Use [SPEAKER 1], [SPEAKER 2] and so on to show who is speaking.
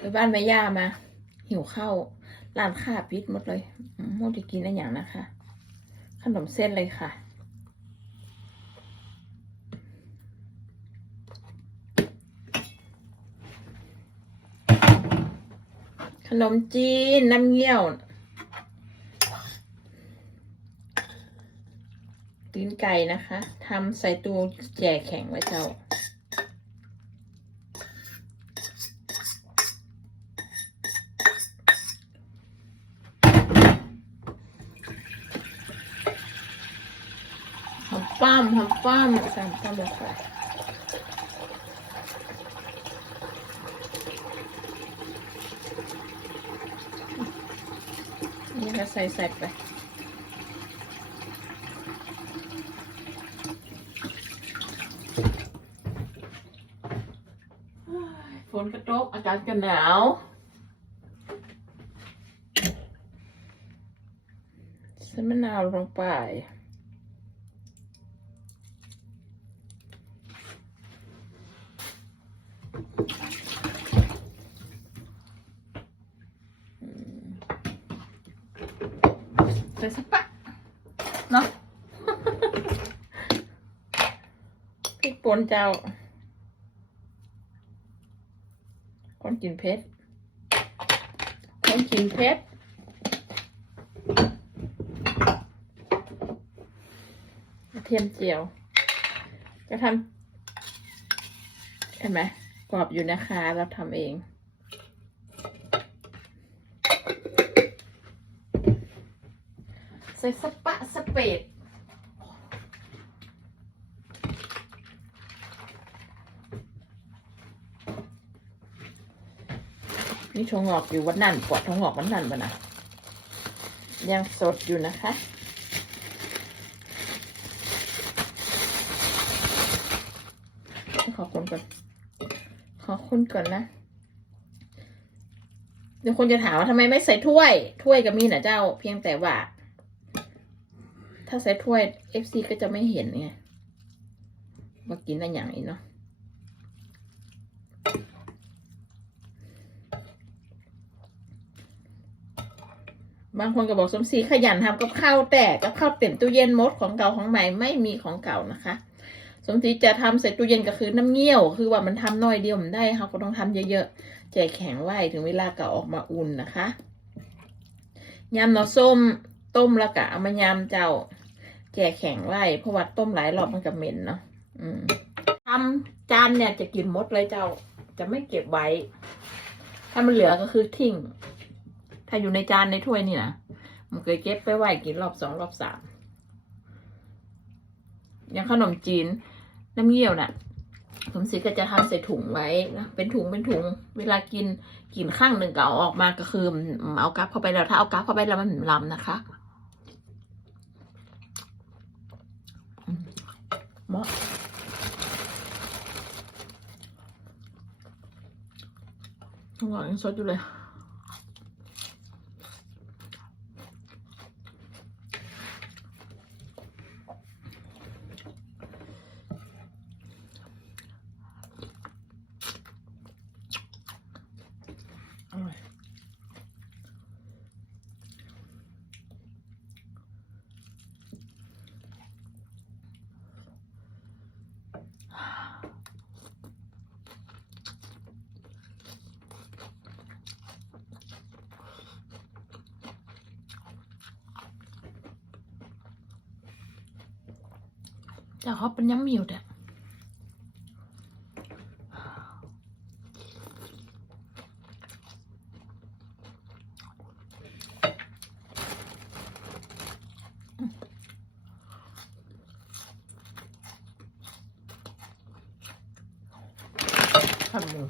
[SPEAKER 1] ไปบ้านแม่ย่ามา หิวข้าวร้านค้าปิดหมดเลยอืมโมจะกินอะไรอย่างนะคะ ขนมเส้นเลยค่ะ ขนมจีน น้ำเงี้ยวตีนไก่นะคะทำใส่ตัวแจกแข็งไว้เจ้า หอมป้มหอมป้มใส่หอมป้อมลงไปนี่ก็ใส่ใส่ไปฝนกระตกอากาศก็หนาวใส่มะนาวลงไป ใส่สักปะเนาะพริกป่นเจ้า คนกินเผ็ดคนกินเผ็ดกระเทียมเจียว จะทำเห็นไหมกรอบอยู่นะคะ เราทำเอง ใส่สปะสเปดนี่ถั่วงอกอยู่วันนั่นกว่าถั่วงอกวันนั่นปะนะยังสดอยู่นะคะขอคนก่อนขอคนก่อนนะเดี๋ยวคนจะถามว่าทำไมไม่ใส่ถ้วย ถ้วยก็มีนะเจ้า เพียงแต่ว่า ถ้าใส่ถ้วย FC ก็จะไม่เห็นไงว่ากินอะไรอย่างนี้เนาะบางคนก็บอกสมศรีขยันทำกับข้าวแต่กับข้าวเต็มตู้เย็นมดของเก่าของใหม่ไม่มีของเก่านะคะ สมศรีจะทำใส่ตู้เย็นก็คือน้ำเงี้ยว คือว่ามันทำน้อยเดียวมันได้เขาก็ต้องทำเยอะๆแจกแข็งไว้ถึงเวลาก็ออกมาอุ่นนะคะยำหน่อส้มต้มแล้วก็เอามายำเจ้า แจกแข็งไว้เพราะว่าต้มหลายรอบมันก็เหม็นเนาะทำจานเนี่ยจะกินหมดเลยเจ้า จะไม่เก็บไว้ ถ้ามันเหลือก็คือทิ้ง ถ้าอยู่ในจานในถ้วยนี่นะมันเคยเก็บไปไว้กินรอบสองรอบสามอย่างขนมจีนน้ำเงี้ยวน่ะผมสีก็จะทำใส่ถุงไว้นะเป็นถุงเป็นถุง เวลากินกินข้างหนึ่งก็เอาออกมาก็คือเอากลับเข้าไปแล้วถ้าเอากลับเข้าไปแล้วมันลำนะคะอืม เหมาะหวานยังสดอยู่เลย อร่อย แต่เขาเป็นย้ำมิวแต่ทำมือ